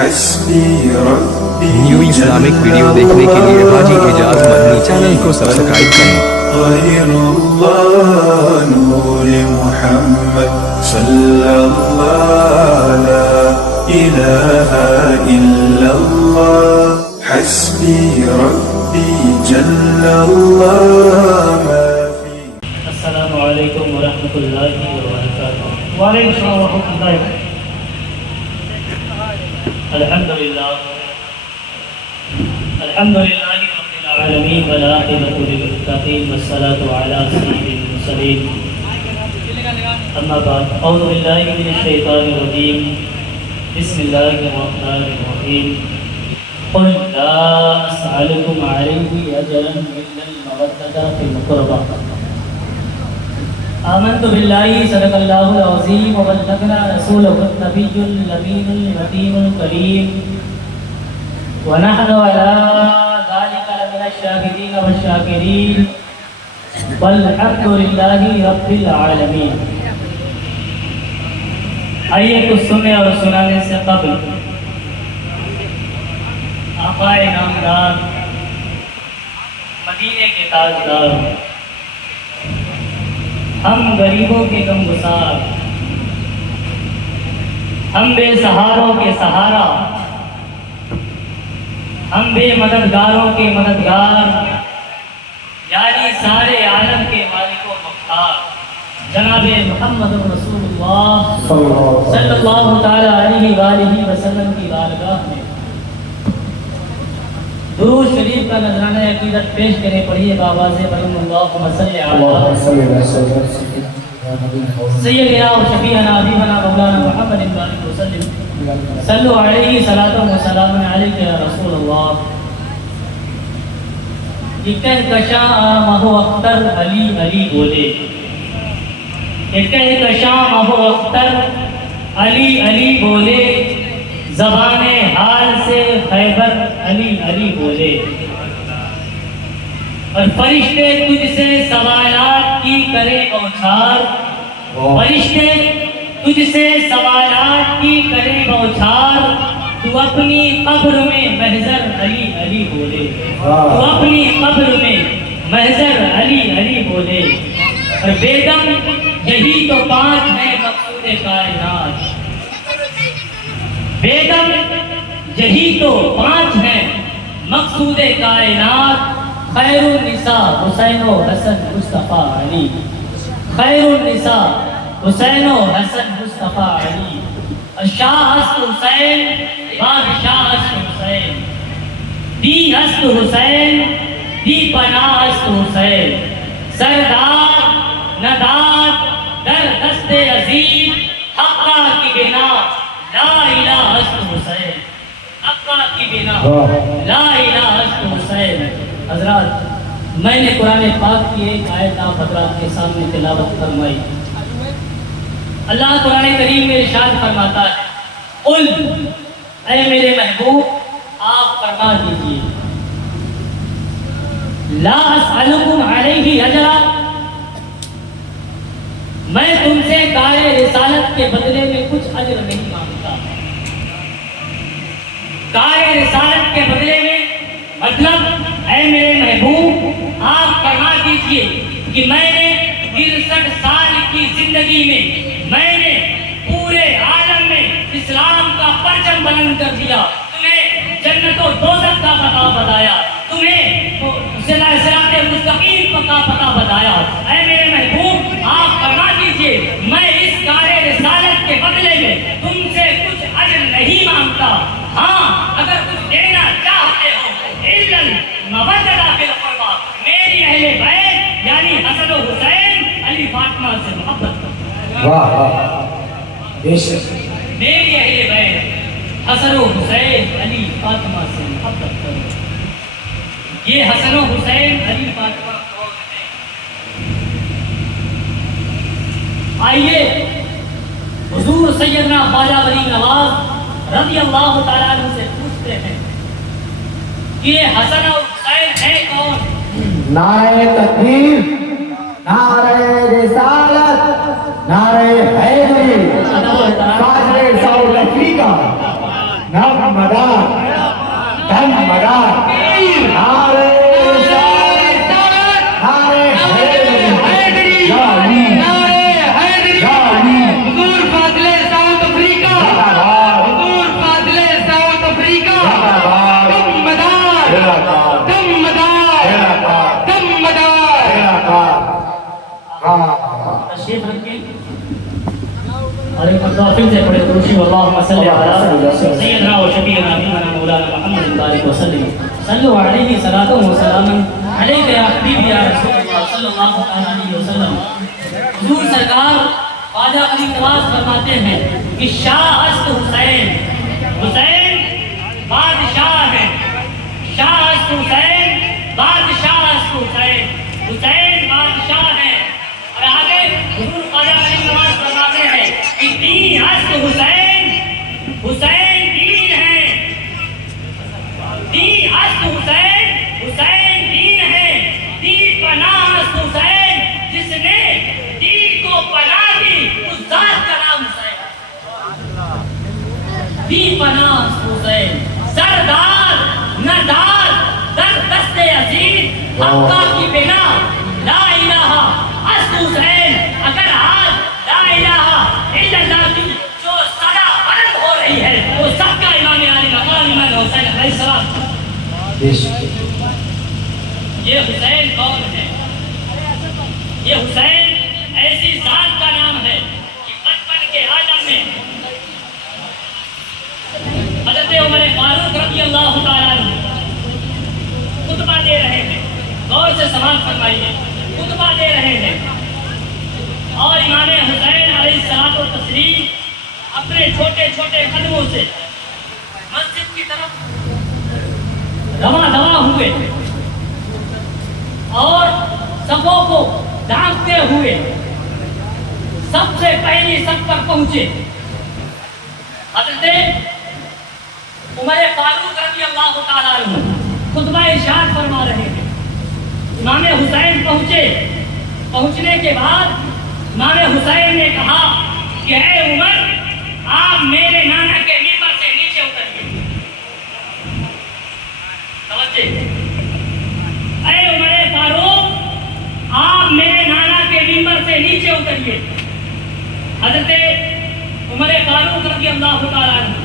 New Islamic video देखने के लिए हाजी एजाज मदनी चैनल को सब्सक्राइब करें। नूर मुहम्मद सल्लल्लाहु ला इलाहा इल्लल्लाह हस्बी रब्बी जल्लल्लाह मा फी। अस्सलामु अलैकुम व रहमतुल्लाहि व बरकातुहू। व अलैकुम अस्सलाम व रहमतुल्लाहि व बरकातुहू। अल्हम्दुलिल्लाह अल्हम्दुलिल्लाहि रब्बिल आलमीन वल आक़िबतु लिल मुत्तक़ीन वस्सलातु अला सय्यिदिल मुरसलीन। अम्मा बाद अऊज़ु बिल्लाहि मिनश शैतानिर रजीम। बिस्मिल्लाहिर रहमानिर रहीम। क़ुल ला अस्अलुकुम अलैहि अजरन इल्लल मवद्दता फिल क़ुरबा। आमन्तु बिल्लाहि सदक़ल्लाहुल अज़ीम व बल्लगना रसूलहुन नबियुल अमीनुल मतीनुल करीम व नहनु अला ज़ालिका लमिनश शाहिदीन वश्शाकिरीन वल्हम्दुलिल्लाहि रब्बिल आलमीन। आइए कुछ सुनने और सुनाने से कब्ल आक़ाए नामदार मदीने के ताजदार, हम गरीबों के गमगुसार, हम बेसहारों के सहारा, हम बेमददगारों के मददगार, यानी सारे आलम के मालिको मुख्तार जनाबे मुहम्मद रसूलुल्लाह सल्लल्लाहु ताला अलैहि वसल्लम की बारगाह में दुरूद शरीफ का नजराना अकीदत पेश करें। पढ़िए बाबाज़े अल्लाहुम्मा सल्लि अला सय्यिदना व शफीअना हबीबना मौलाना मुहम्मदिन बारिक वसल्लम सल्लु अलैहि सलातु व सलामुन अलैका या रसूल अल्लाह। ये कहकशा महो अख्तर अली अली बोले, ये कहकशा महो अख्तर अली अली बोले, ज़बाने हाल से खैबर अली अली बोले। और फरिश्ते तुझसे सवालात की करे बौछार, फरिश्ते तुझसे सवालात की करे बौछार, तू अपनी कब्र में महजर अली अली बोले, तू अपनी कब्र में महजर अली अली बोले। और बेगम यही तो पांच है मकसूद कायनात, बेगम यही तो पांच हैं मकसूदे कायनात। खैरुन निसा हुसैनो हसन मुस्तफा अली, खैरुन निसा हुसैनो हसन मुस्तफा अली। शाह हस्त हुसैन बादशाह हस्त हुसैन, दी हस्त हुसैन दी पनाह हस्त हुसैन। सरदार नदार दर दस्ते अजीज हक्का की बिना ला इलाहा हस्त हुसैन, हक्का की बिना ला इलाहा हस्त हुसैन। हजरात, मैंने कुरान पाक की एक आयत आप हजरात के सामने तिलावत फरमाई। अल्लाह कुरान करीम में इरशाद फरमाता है, उल ऐ मेरे महबूब आप फरमा दीजिए, ला अस्अलुकुम अलैहि अजरा, मैं तुमसे कारे रिसालत के बदले में कुछ अजर नहीं मांगता। कारे रिसालत के बदले में मतलब ऐ मेरे महबूब आप फरमा दीजिए कि मैंने 63 साल की जिंदगी में मैंने पूरे आलम में इस्लाम का परचम बुलंद कर दिया, तुम्हें जन्नत और दोज़ख का पता बताया, तुम्हें सिरात मुस्तकीम का पता बताया। ऐ मेरे महबूब आप फरमा दीजिए, मैं इस कारे रिसालत के बदले में तुमसे कुछ अजर नहीं मांगता। हाँ, अगर कुछ देना चाहते हो इल्लल मवद्दता फिल क़ुरबा, मेरी अहले बैत यानी हसन और हुसैन अली फातिमा से मोहब्बत करो। वाह वाह बेशक, मेरी अहले बैत हसन और हुसैन अली फातिमा से मोहब्बत करो। ये हसन और हुसैन अली फातिमा कौन है? आइए हुजूर सैयदना ख्वाजा वली नवाज रज़ी अल्लाह तआला अन्हु से पूछते हैं कि ये हसन और हुसैन है कौन? नारे तकबीर, नारे रिसालत, नारे हैदरी, काजरे साउथ अफ्रीका। नर्मदा धर्मदा नारे रिसालत नारे हैदरी जानी जानी हुजूर फाजिले साउथ अफ्रीका, हुजूर फाजिले साउथ अफ्रीका, दमदार दमदार दमदार। तशरीफ रखिए और एक मरतबा फिर से पढ़े दुरूद अल्लाहुम्मा सल्ली अला सय्यदना व शफीअना हबीबना मौलाना मुहम्मद बारिक व सल्लिम सल्लु अलैहि सलातन व सलामन अलैका या हबीबी या रसूलल्लाह सल्लल्लाहु अलैहि वसल्लम। हुजूर सरकार ख्वाजा अली नवाज फरमाते हैं कि शाह अस्त हुसैन, हुसैन बादशाह है, शाह अस्त हुसैन बादशाह अस्त हुसैन, हुसैन बादशाह है। और आगे हुजूर ख्वाजा अली नवाज फरमाते हैं कि दीन अस्त हुसैन, हुसैन दीन है, दीन अस्त हुसैन, हुसैन दीन है, दीन पनाह अस्त हुसैन, जिसने दीन को पनाह दी उस जात का नाम हुसैन। दीन पनाह अस्त हुसैन, सरदार नदार दर दस्ते अजीज हक्का की बिना ला इलाहा अस्त हुसैन। अगर आज ला इलाहा इल्लल्लाह की जो सदा बुलंद हो रही है वो सबका इमाम अली मकाम इमाम हुसैन अलैहिस्सलाम। ये हुसैन कौन है? ये हुसैन ऐसी जात का नाम है कि बचपन के आलम में हज़रत उमर फारूक रज़ी अल्लाह तआला अन्हु खुतबा दे रहे हैं, गौर से समाअत फरमाइए, खुतबा दे रहे हैं और इमाम हुसैन अलैहिस्सलातु तस्लीम अपने छोटे छोटे कदमों से मस्जिद की तरफ रवा दवा हुए और सबों को दांगते हुए सबसे पहली सब पर पहुंचे। हज़रत उमर फारूक रज़ी अल्लाह तआला अन्हु खुतबा इरशाद फरमा रहे हैं। इमाम हुसैन पहुंचे, पहुंचने के बाद इमाम हुसैन ने कहा कि ऐ उमर, आप मेरे नाना के मिंबर से नीचे उतरिए। समझे? ऐ उमर फारूक, आप मेरे नाना के मिंबर से नीचे उतरिए। हज़रत उमर फारूक रज़ी अल्लाह तआला अन्हु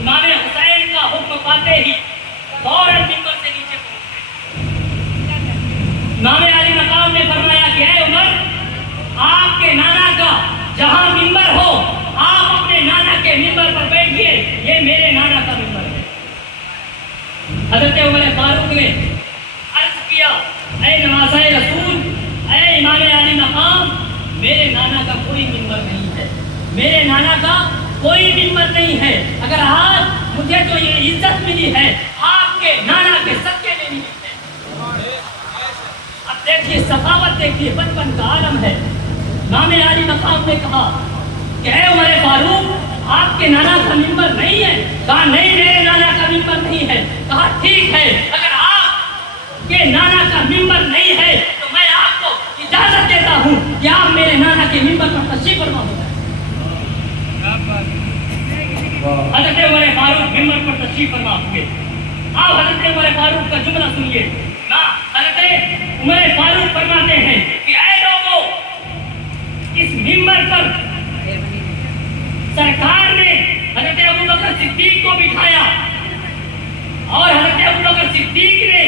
इमाम हुसैन का हुक्म पाते ही फौरन मिंबर से नीचे पहुंचे। इमाम अली मकाम ने फरमाया कि ऐ उमर, आपके नाना का जहां मिंबर हो आप अपने नाना के मिंबर पर बैठिए, ये मेरे नाना का मिंबर है। हज़रत उमर फारूक ने अर्ज किया, ऐ नवाज़े रसूल, ऐ इमाम अली मकाम, मेरे नाना का कोई मिंबर नहीं है, मेरे नाना का कोई मिंबर नहीं है। अगर आज मुझे जो ये इज्जत मिली है आपके नाना के सदके में मिली है। अब देखिए सखावत, देखिए बचपन का आलम है। इमाम अली मकाम ने कहा कि ऐ उमर फारूक, आपके नाना का मिंबर नहीं है? कहा नहीं, मेरे नाना का मिंबर नहीं है। कहा ठीक है, अगर आपके नाना का मिंबर नहीं है तो मैं आपको इजाजत देता हूँ कि आप मेरे नाना के मिंबर पर तशरीफ फरमा हो। हज़रत उमर फारूक मिंबर पर तशरीफ फरमा हुए। आप हज़रत उमर फारूक का जुमला सुनिए ना। हज़रत उमर फारूक फरमाते हैं कि ऐ लोगों, इस मिंबर पर सरकार ने हज़रत अबू बकर सिद्दीक को बिठाया और हज़रत अबू बकर सिद्दीक ने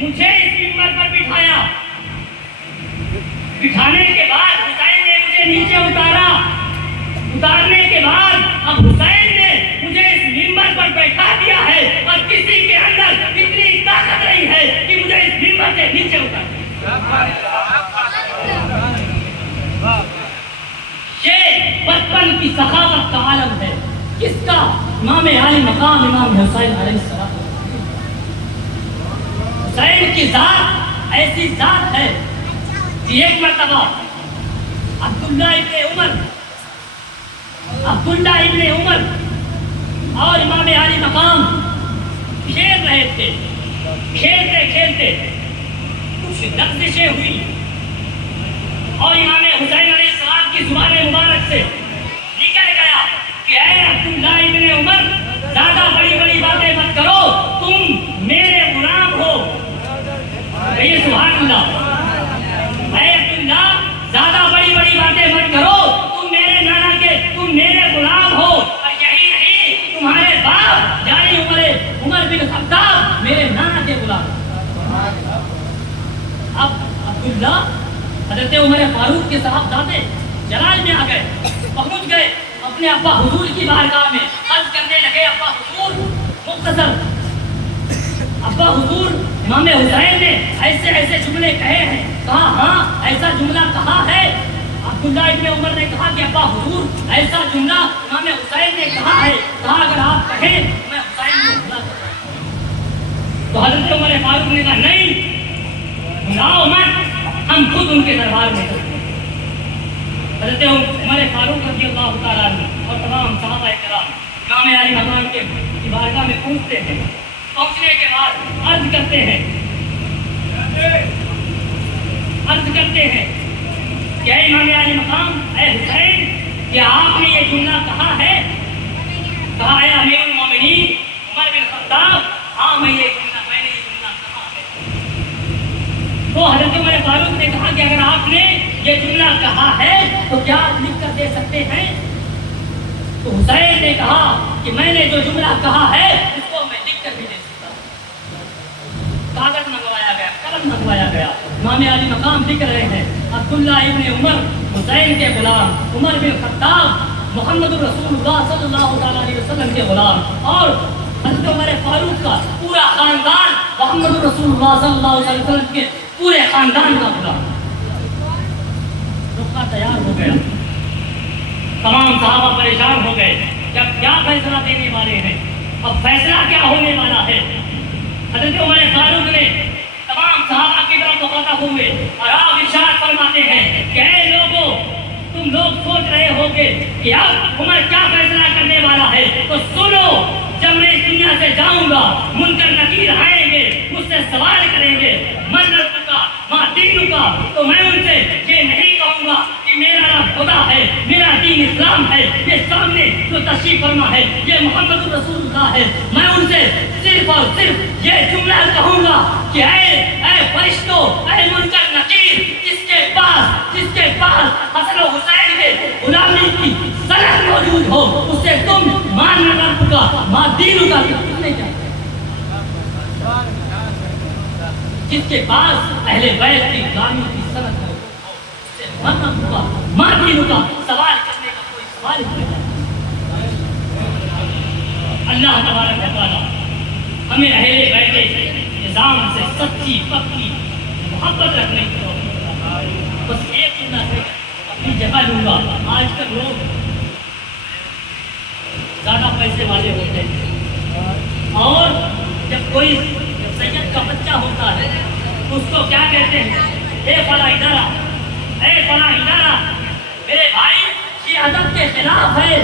मुझे इस मिंबर पर बिठाया। बिठाने के बाद हुसैन ने मुझे नीचे उतारा, उतारने के बाद अब हुसैन ने मुझे इस मिंबर पर बैठा दिया है और किसी के अंदर इतनी ताकत नहीं है कि मुझे इस मिंबर से नीचे उतार। ये बचपन की सखावत का आलम है। किसका? इमाम आली मकाम इमाम हुसैन अलैहिस्सलाम। हुसैन की जात ऐसी जात है कि एक मर्तबा अब्दुल्ला इब्ने उमर और इमाम आली मकाम खेल रहे थे। खेलते खेलते कुछ लफ्ज़ें हुई और इमाम हुसैन अलैहिस्सलाम की जुबान मुबारक से निकल गया कि ऐ अब्दुल्ला इब्ने उमर, یعنی عمر بن خطاب میرے نانا کے غلام. اب عبداللہ حضرت عمر فاروق کے صاحبزادے جلال میں آ گئے, پہنچ گئے اپنے ابا حضور کی بارگاہ میں, عرض کرنے لگے ابا حضور مختصر, ابا حضور امام حسین نے ایسے ایسے جملے کہے ہیں. کہا ہاں ایسا جملہ کہا ہے. عبداللہ ابن عمر نے کہا کہ ابا حضور ایسا جملہ امام حسین نے کہا ہے. کہا اگر آپ کہیں میں حسین کو بلا کرتا ہوں. تو حضرت عمر فاروق نے کہا نہیں, بلاؤ مت, ہم خود ان کے دربار میں کرتے ہیں. حضرت عمر فاروق رضی اللہ تعالیٰ عنہ اور تمام صحابہ کرام امام علی مقام کے بارگاہ میں پہنچتے ہیں. پہنچنے کے بعد عرض کرتے ہیں کہ اے امام علی مقام, اے حسین, کیا آپ نے یہ جملہ کہا ہے؟ کہا اے امیر المومنین عمر بن خطاب, ہاں میں نے یہ جملہ کہا ہے. تو حضرت عمر فاروق نے کہا کہ اگر آپ نے یہ جملہ کہا ہے تو کیا آپ لکھ کر دے سکتے ہیں؟ تو حسین نے کہا کہ میں نے جو جملہ کہا ہے اس کو میں لکھ کر بھی دے سکتا ہوں. کاغذ منگوایا گیا, قلم منگوایا گیا. امام علی مقام لکھ رہے ہیں عبداللہ ابن عمر حسین کے غلام, عمر بن خطاب محمد رسول اللہ صلی اللہ علیہ وسلم کے غلام, اور حضرت عمر فاروق کا پورا خاندان محمد رسول اللہ صلی اللہ علیہ وسلم کے پورے خاندان کا غلام. رخا تیار ہو گیا, تمام صحابہ پریشان ہو گئے جب کیا فیصلہ دینے والے ہیں, اب فیصلہ کیا ہونے والا ہے. حضرت عمر فاروق نے تمام صحابہ کی طرف مخاطب ہوئے اور آپ ارشاد فرماتے ہیں کہ اے لوگوں, تم لوگ سوچ رہے ہو گے کہ اب عمر کیا فیصلہ کرنے والا ہے, تو سنو, جب میں اس دنیا سے جاؤں گا منکر نکیر آئیں گے, مجھ سے سوال کریں گے من ربک ما دینک, تو میں ان سے یہ نہیں کہوں گا کہ میرا رب خدا ہے, میرا دین اسلام ہے, یہ سامنے جو تشریف فرما ہے یہ محمد رسول اللہ ہے. میں ان سے صرف اور صرف یہ جملہ کہوں گا کہ اے فرشتوں, اے منکر نکیر, جس کے پاس حسن و حسین کے غلامی کی سند موجود ہو اسے تم مان رب کا ما دینوں کا نہیں کہتے. جس کے پاس اہل بیت کی غلامی کی سند ہو اسے مان رب کا ما دینوں کا سوال کرنے کا کوئی سوال ہی نہیں. اللہ تبارک و تعالیٰ ہمیں اہل بیت کے نظام سے سچی پکی محبت رکھنے کی توفیق عطا. بس ایک جملہ سے اپنی جگہ لوں گا. آج کل لوگ زیادہ پیسے والے ہوتے ہیں اور جب کوئی سید کا بچہ ہوتا ہے اس کو کیا کہتے ہیں, اے فلاں ادارہ, اے فلاں ادارہ. میرے بھائی یہ ادب کے خلاف ہے.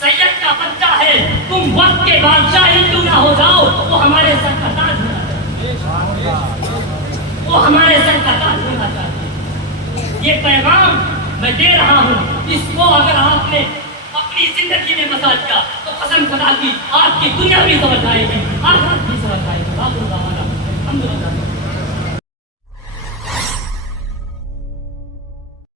سید کا بچہ ہے, تم وقت کے بادشاہ ہی کیوں نہ ہو جاؤ, وہ ہمارے سر کا تاج ہونا چاہیے, وہ ہمارے سر کا تاج ہونا چاہیے. یہ پیغام میں دے رہا ہوں, اس کو اگر آپ نے اپنی زندگی میں بتا دیا تو قسم خدا کی آپ کی دنیا بھی سمجھ آئے گی, آخرت بھی سمجھ آئے گی. الحمدللہ.